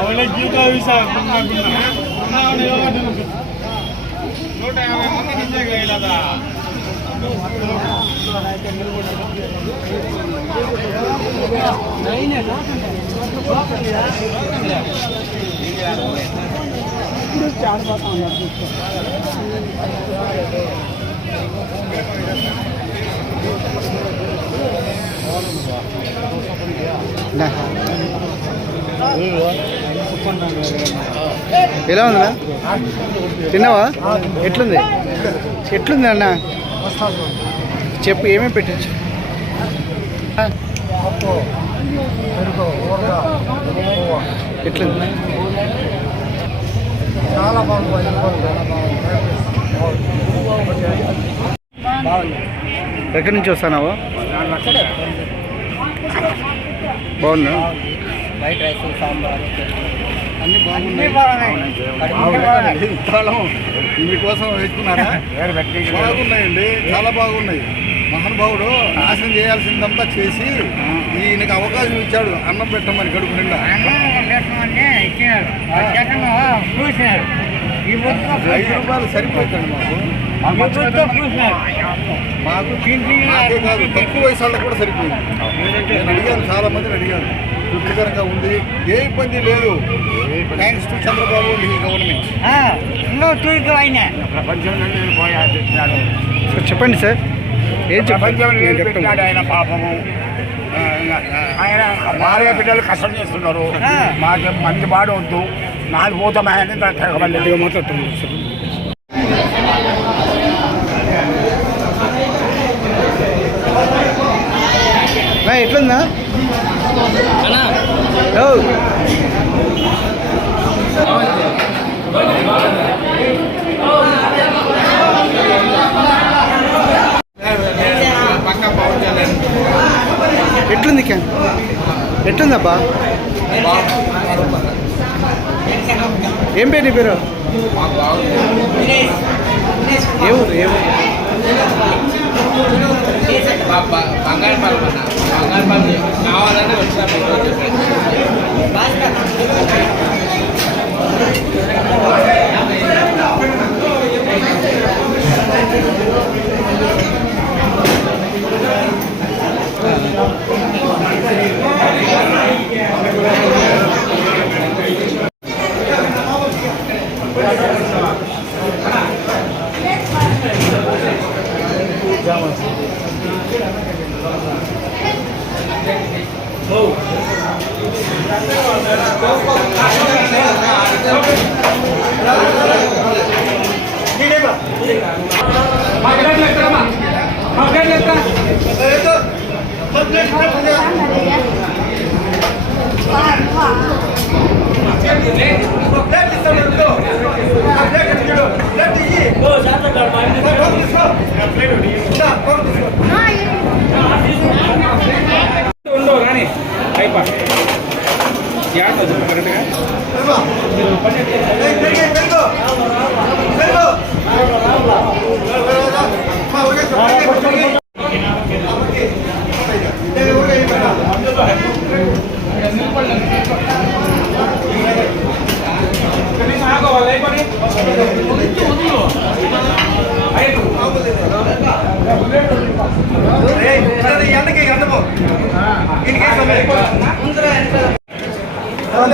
ಅವಳೆ ಗೀತ ವಿಷ 150 మంది నిజంగా ఇలాదా ఎలా ఉందా తిన్నావా ఎట్లుంది ఎట్లుంది అన్న చెప్పు ఏమేమి పెట్టచ్చు ఎట్లుంది చాలా బాగుంది ఎక్కడి నుంచి వస్తున్నావు బాగుందా వైట్ రైస్ సాంబార్ అన్నీ బాగున్నాయి మీకోసం వేసుకున్నారా బాగున్నాయండి చాలా బాగున్నాయి మహానుభావుడు నాశనం చేయాల్సిందంతా చేసి ఈయనకి అవకాశం ఇచ్చాడు అన్నం పెట్టమని కడుపు నిండా 5 రూపాయలు సరిపోతుంది మాకు మాకే కాదు తక్కువ వయసు వాళ్ళకి కూడా సరిపోయింది నేను అడిగాను చాలా మందిని అడిగాను తృప్తికరంగా ఉంది ఏ ఇబ్బంది లేదు థ్యాంక్స్ టు చంద్రబాబు గవర్నమెంట్ చెప్పండి సార్ ఏం చెప్పండి ఆయన పాపము ఆయన భార్య బిడ్డలు కష్టం చేస్తున్నారు మాకు మంచి బాడు వద్దు నాకు పోతామని మాట్లాడుతుంది ఎట్లుందా ఎట్లుంది ఎట్లుందబ్బా ఏం పేరు నీ పేరు ఏ ఊరు బంగాళపల్లి కావాలని వచ్చాము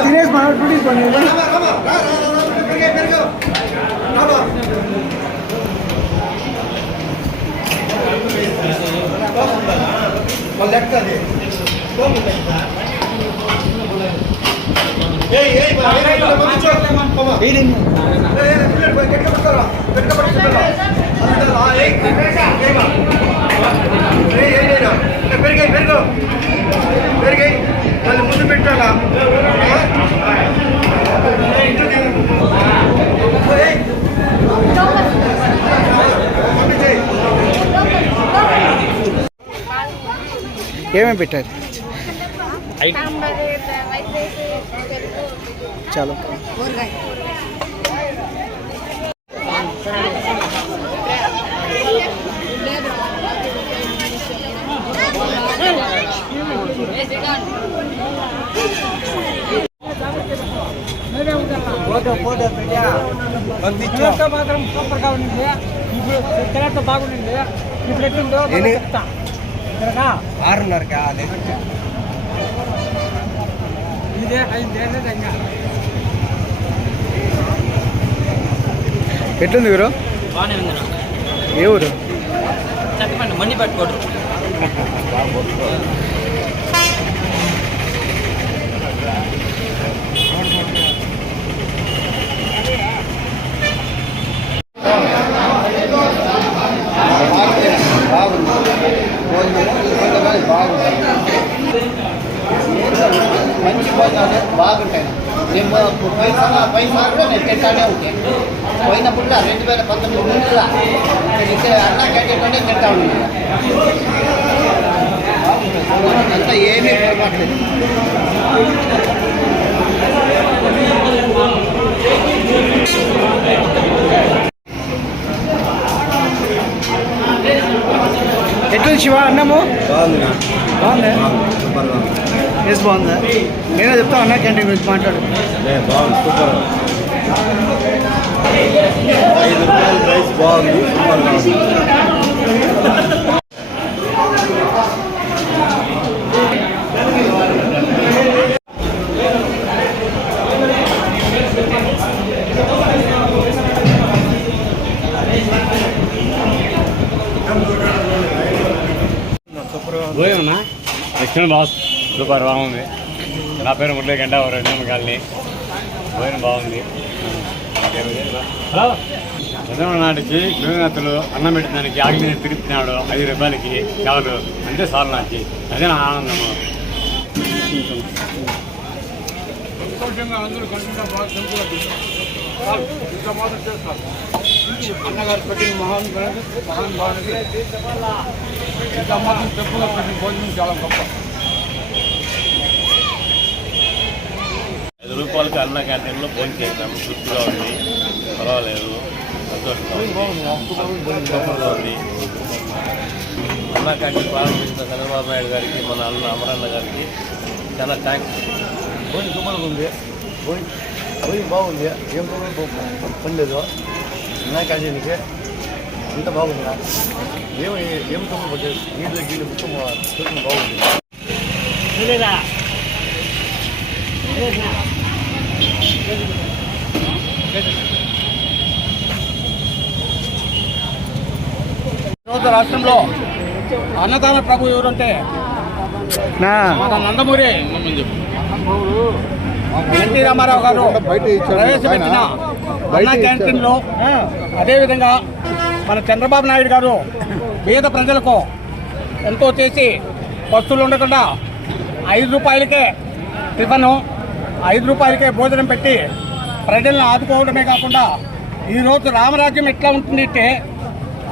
दिनेश टूटी ముందు పెట్టాలా ఏమేమి పెట్టారు చాలా మాత్రం సూపర్గా ఉండింది. ఇప్పుడు తిరగట బాగుండింది. ఇప్పుడు ఎట్లుందో చెప్తా. 6:30కా ఇదే 5 ఇంకా ఎట్లుంది గురు? బాగానే ఉంది. ఏ ఊరు? చెప్పండి మనీ పట్టుకోడు. మంచి భోజనాలు బాగుంటాయి. నేను పైసా కూడా నేను తింటానే ఉంటాను. పోయినప్పుడు 2019 ముందులా నేను ఇక్కడ అన్న క్యాంటీన్లోనే తింటా ఉన్నాను. అంతా ఏమీ పొరపాట్లేదు. ఎట్లుంది శివ అన్నము? బాగుందా? ఎస్ బాగుందా? నేనే చెప్తా అన్న క్యాంటీన్ గురించి మాట్లాడు. బాగుంది, సూపర్. 5 రూపాయల రైస్ బాగుంది, సూపర్గా ఉంది. భోజనమన్నా దక్షిణ బాస్ సూపర్ బాగుంది. నా పేరు మురళీ గంట 2 కాలనీ. భోజనం బాగుంది. చంద్రబాబు నాటికి గృహనేతలు అన్నం పెట్టడానికి ఆగిన తిరిగినాడు 5 రూపాయలకి చాలు అంటే చాలు నాకు. అదే నా ఆనందము. అన్నగారు పెట్టిన మహాన్ భారతి ఇంత మాత్రం చెప్పుగా పెట్టిన భోజనం చాలా గొప్ప. 5 రూపాయలకి అన్న క్యాంటీన్లో భోజనం చేస్తాము. తృప్తిగా ఉంది, పర్వాలేదు, సంతోషంగా ఉంది. అన్న క్యాంటీన్ ప్రారంభించిన చంద్రబాబు నాయుడు గారికి, మన అన్న అమరన్న గారికి చాలా థ్యాంక్స్. భోజనం సూపర్గా ఉంది. భోజనం బాగుంది, ఏం ప్రాబ్లం పండలేదు. అన్న క్యాంటీన్కి అంత బాగుంది. ఏం తొమ్మిది పట్టేది నీళ్ళు మొత్తం బాగుంది. ఈరోజు రాష్ట్రంలో అన్నదాన ప్రభు ఎవరంటే మన నందమూరి ఎన్టీ రామారావు గారు ప్రవేశపెట్టిన అన్న క్యాంటీన్లో, అదేవిధంగా మన చంద్రబాబు నాయుడు గారు పేద ప్రజలకు ఎంతో చేసి వస్తువులు ఉండకుండా 5 రూపాయలకే టిఫను, 5 రూపాయలకే భోజనం పెట్టి ప్రజలను ఆదుకోవడమే కాకుండా ఈరోజు రామరాజ్యం ఎట్లా ఉంటుందంటే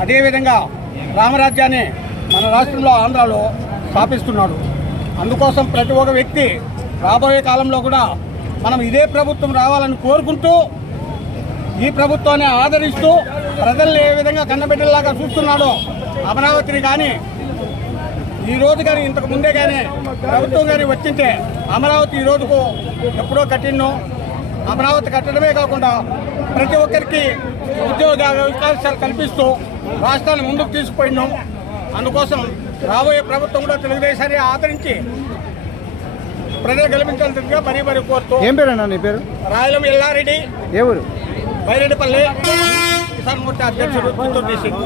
అదేవిధంగా రామరాజ్యాన్ని మన రాష్ట్రంలో ఆంధ్రాలో స్థాపిస్తున్నాడు. అందుకోసం ప్రతి ఒక్క వ్యక్తి రాబోయే కాలంలో కూడా మనం ఇదే ప్రభుత్వం రావాలని కోరుకుంటూ, ఈ ప్రభుత్వాన్ని ఆదరిస్తూ ప్రజల్ని ఏ విధంగా కన్నబిడ్డలాగా చూస్తున్నాడో అమరావతిని కానీ ఈ రోజు కానీ ఇంతకు ముందే కానీ ప్రభుత్వం కానీ వచ్చింటే అమరావతి ఈ రోజుకు ఎప్పుడో కట్టినో. అమరావతి కట్టడమే కాకుండా ప్రతి ఒక్కరికి ఉద్యోగ అవకాశాలు కల్పిస్తూ రాష్ట్రాన్ని ముందుకు తీసుకుపోయినాం. అందుకోసం రాబోయే ప్రభుత్వం కూడా తెలుగుదేశాన్ని ఆదరించి ప్రజలు గెలిపించాల్సిందిగా మరీ కోరుతూ. ఏం పేరు అన్న నీ పేరు? రాయలం ఎల్లారెడ్డి, ఏ ఊరు? బైరెడ్డిపల్లి, కిసాన్ మోర్చా అధ్యక్షుడు, చిత్తూరు డిస్ట్రిక్ట్.